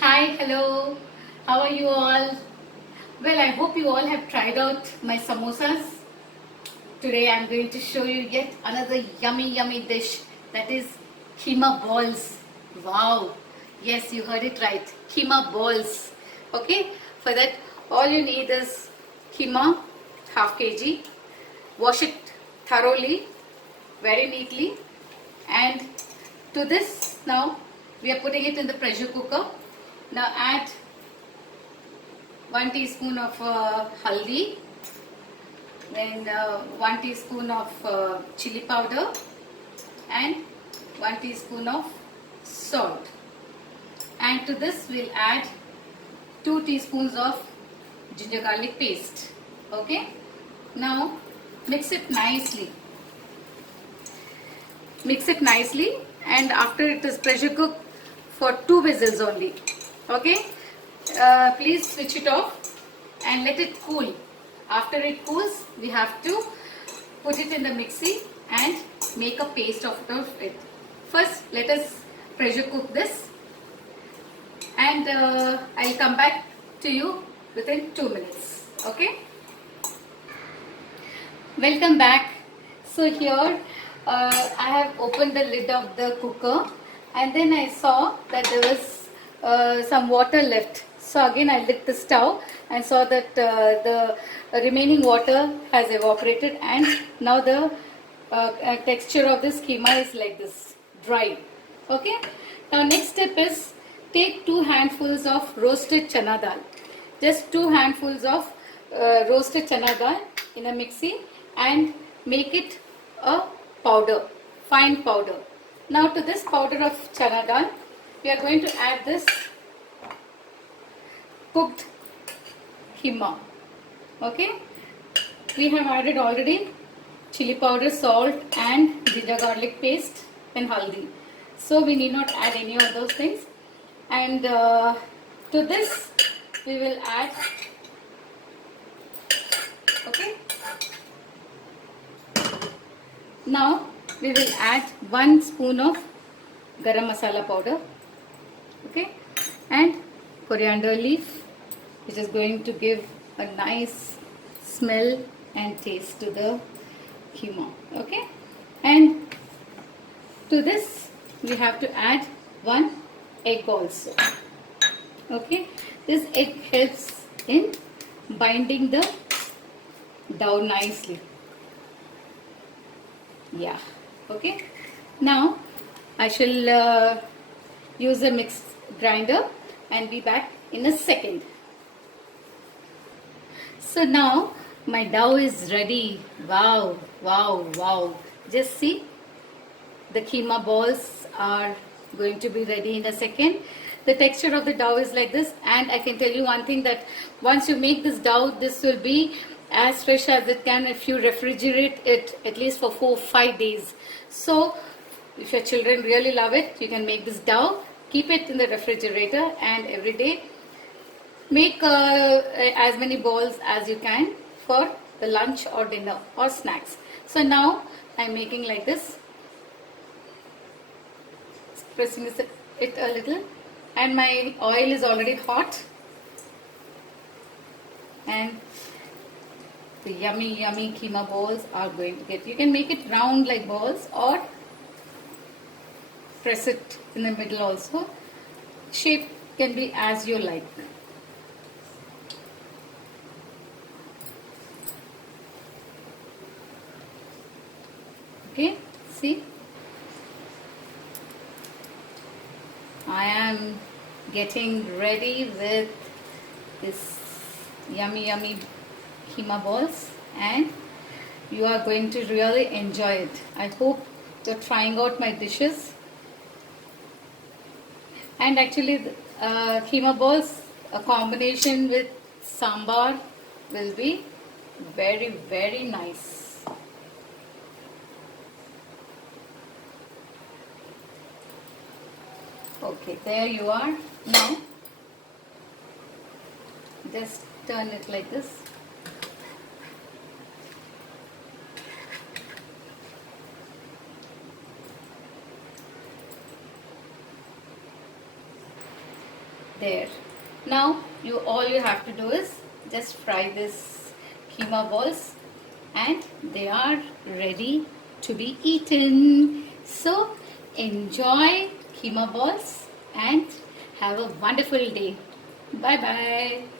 Hi, hello. How are you all? Well, I hope you all have tried out my samosas. Today I'm going to show you yet another yummy dish, that is keema balls. Wow. Yes, you heard it right. Keema balls. Okay? For that all you need is keema, half kg. Wash it thoroughly, very neatly, and to this now we are putting it in the pressure cooker. Now add 1 teaspoon of haldi, then 1 teaspoon of chili powder and 1 teaspoon of salt. And to this we'll add 2 teaspoons of ginger garlic paste. Okay. Now mix it nicely. Mix it nicely, and after it is pressure cooked for 2 whistles only. Okay. Please switch it off and let it cool. After it cools, we have to put it in the mixie and make a paste of it. First, let us pressure cook this, and I'll come back to you within 2 minutes. Okay. Welcome back. So here I have opened the lid of the cooker, and then I saw that there was some water left. So again I lit the stove and saw that the remaining water has evaporated, and now the texture of this keema is like this, dry. Okay. Now next step is take 2 handfuls of roasted chana dal. Just 2 handfuls of roasted chana dal in a mixie and make it a powder, fine powder. Now to this powder of chana dal, we are going to add this cooked keema. Okay, we have added already chili powder, salt and ginger garlic paste and haldi. So we need not add any of those things. And to this we will add, okay, now we will add 1 spoon of garam masala powder, okay, and coriander leaf, which is going to give a nice smell and taste to the keema. Okay, and to this we have to add 1 egg also. Okay, this egg helps in binding the dough nicely. Yeah. Okay, now I shall use a mix grinder and be back in a second. So now my dough is ready. Wow, wow, wow. Just see, the keema balls are going to be ready in a second. The texture of the dough is like this, and I can tell you one thing, that once you make this dough, this will be as fresh as it can if you refrigerate it at least for 4-5 days. So if your children really love it, you can make this dough, keep it in the refrigerator, and every day make as many balls as you can for the lunch or dinner or snacks. So now I'm making like this, pressing it a little, and my oil is already hot, and the yummy keema balls are going to get. You can make it round like balls or press it in the middle also. Shape can be as you like. Okay, see, I am getting ready with this yummy keema balls, and you are going to really enjoy it. I hope you're trying out my dishes. And actually keema balls, a combination with sambar, will be very nice. Okay, there you are. Now just turn it like this. There. Now all you have to do is just fry this keema balls and they are ready to be eaten. So enjoy keema balls and have a wonderful day. Bye bye.